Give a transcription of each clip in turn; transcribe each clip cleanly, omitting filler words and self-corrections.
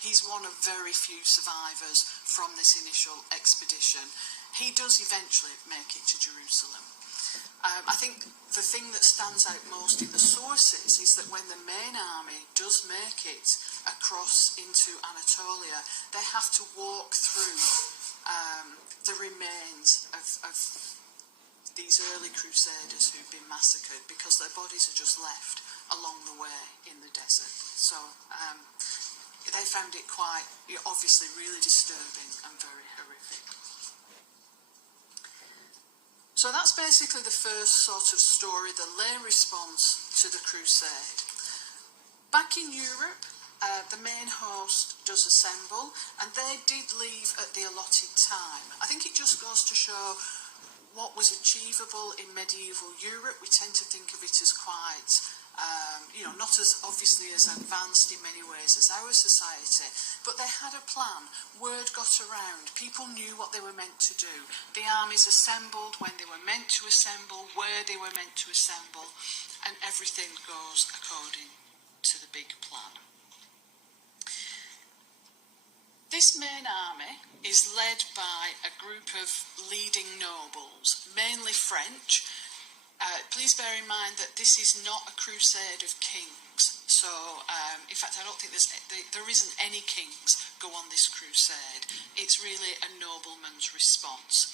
He's one of very few survivors from this initial expedition. He does eventually make it to Jerusalem. I think the thing that stands out most in the sources is that when the main army does make it across into Anatolia, they have to walk through the remains of these early crusaders who've been massacred, because their bodies are just left along the way in the desert. So they found it quite, obviously, really disturbing and very horrific. So that's basically the first sort of story, the lay response to the crusade. Back in Europe, the main host does assemble, and they did leave at the allotted time. I think it just goes to show what was achievable in medieval Europe. We tend to think of it as quite, not as obviously as advanced in many ways as our society, but they had a plan. Word got around. People knew what they were meant to do. The armies assembled when they were meant to assemble, where they were meant to assemble, and everything goes according to the big plan. This main army is led by a group of leading nobles, mainly French. Please bear in mind that this is not a crusade of kings. So, in fact, I don't think there isn't any kings go on this crusade. It's really a nobleman's response.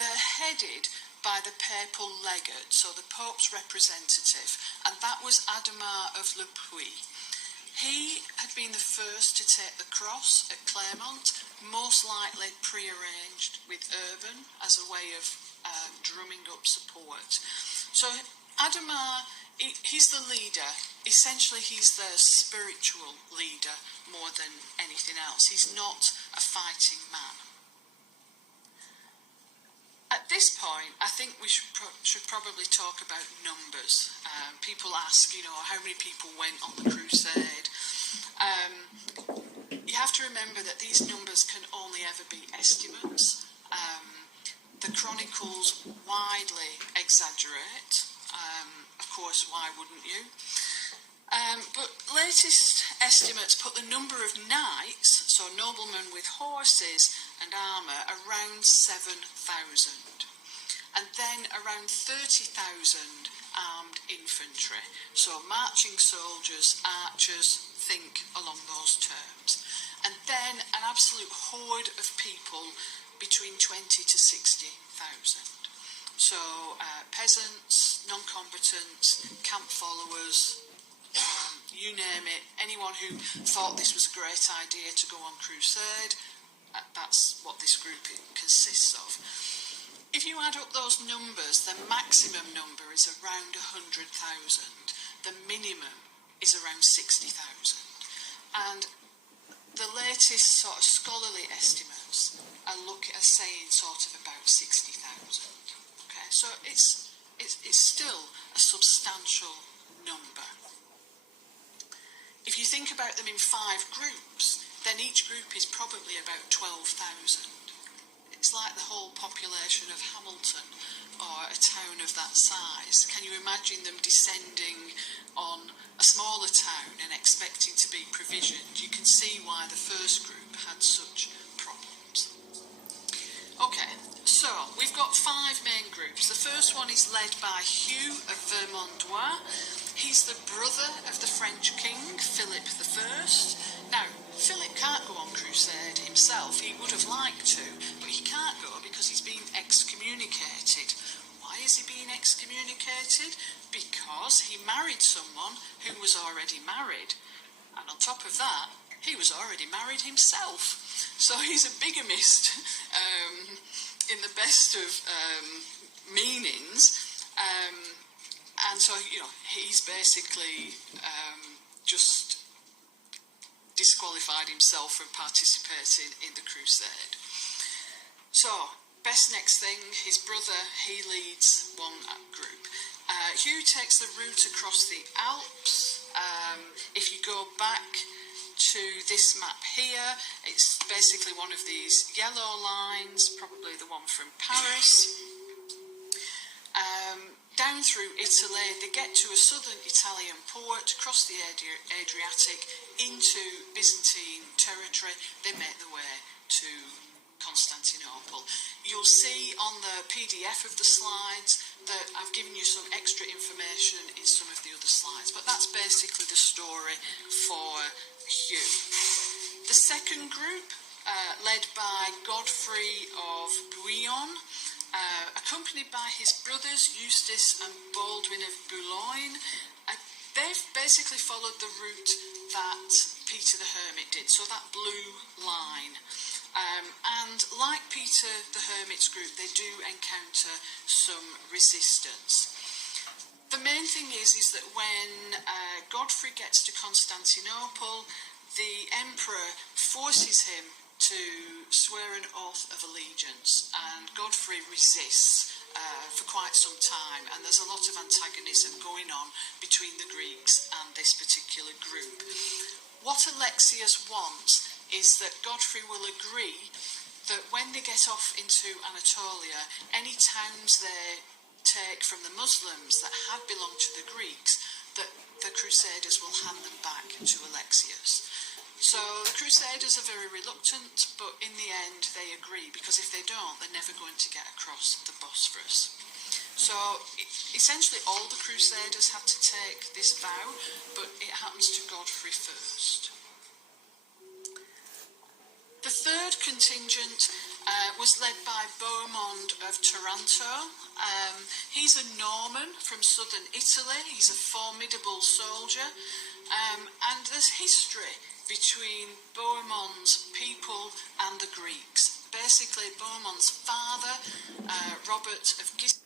They're headed by the papal legate, so the Pope's representative, and that was Adhemar of Le Puy. He had been the first to take the cross at Clermont, most likely pre-arranged with Urban as a way of drumming up support. So Adhemar, he's the leader. Essentially, he's the spiritual leader more than anything else. He's not a fighting man. At this point, I think we should probably talk about numbers. People ask, how many people went on the crusade? You have to remember that these numbers can only ever be estimates. The chronicles widely exaggerate. Of course, why wouldn't you? But latest estimates put the number of knights, so noblemen with horses and armour, around 7,000. And then around 30,000 armed infantry. So marching soldiers, archers, think along those terms. And then an absolute horde of people between 20 to 60,000. So peasants, non-combatants, camp followers, you name it, anyone who thought this was a great idea to go on crusade, that's what this group consists of. If you add up those numbers, the maximum number is around 100,000. The minimum is around 60,000. And the latest sort of scholarly estimates are saying sort of about 60,000. Okay, so it's still a substantial number. If you think about them in 5 groups, then each group is probably about 12,000. It's like the whole population of Hamilton or a town of that size. Can you imagine them descending on a smaller town and expecting to be provisioned? You can see why the first group had such problems. Okay, so we've got 5 main groups. The first one is led by Hugh of Vermandois. He's the brother of the French king, Philip I. Now, Philip can't go on crusade himself. He would have liked to, but he can't go because he's been excommunicated. Why is he being excommunicated? Because he married someone who was already married. And on top of that, he was already married himself. So he's a bigamist in the best of meanings. And so, he's basically just disqualified himself from participating in the crusade. So, best next thing, his brother, he leads one group. Hugh takes the route across the Alps. If you go back to this map here, it's basically one of these yellow lines, probably the one from Paris. Down through Italy, they get to a southern Italian port, cross the Adriatic into Byzantine territory, they make their way to Constantinople. You'll see on the PDF of the slides that I've given you some extra information in some of the other slides, but that's basically the story for Hugh. The second group, led by Godfrey of Bouillon, accompanied by his brothers Eustace and Baldwin of Boulogne, they've basically followed the route that Peter the Hermit did, so that blue line. And like Peter the Hermit's group, they do encounter some resistance. The main thing is that when Godfrey gets to Constantinople, the emperor forces him to swear an oath of allegiance, and Godfrey resists for quite some time, and there's a lot of antagonism going on between the Greeks and this particular group. What Alexius wants is that Godfrey will agree that when they get off into Anatolia, any towns they take from the Muslims that had belonged to the Greeks, that the Crusaders will hand them back to Alexius. So the Crusaders are very reluctant, but in the end they agree, because if they don't, they're never going to get across the Bosphorus. So essentially all the Crusaders had to take this vow, but it happens to Godfrey first. The third contingent was led by Bohemond of Taranto. He's a Norman from southern Italy. He's a formidable soldier. And there's history between Bohemond's people and the Greeks. Basically, Bohemond's father, Robert of Gisborne,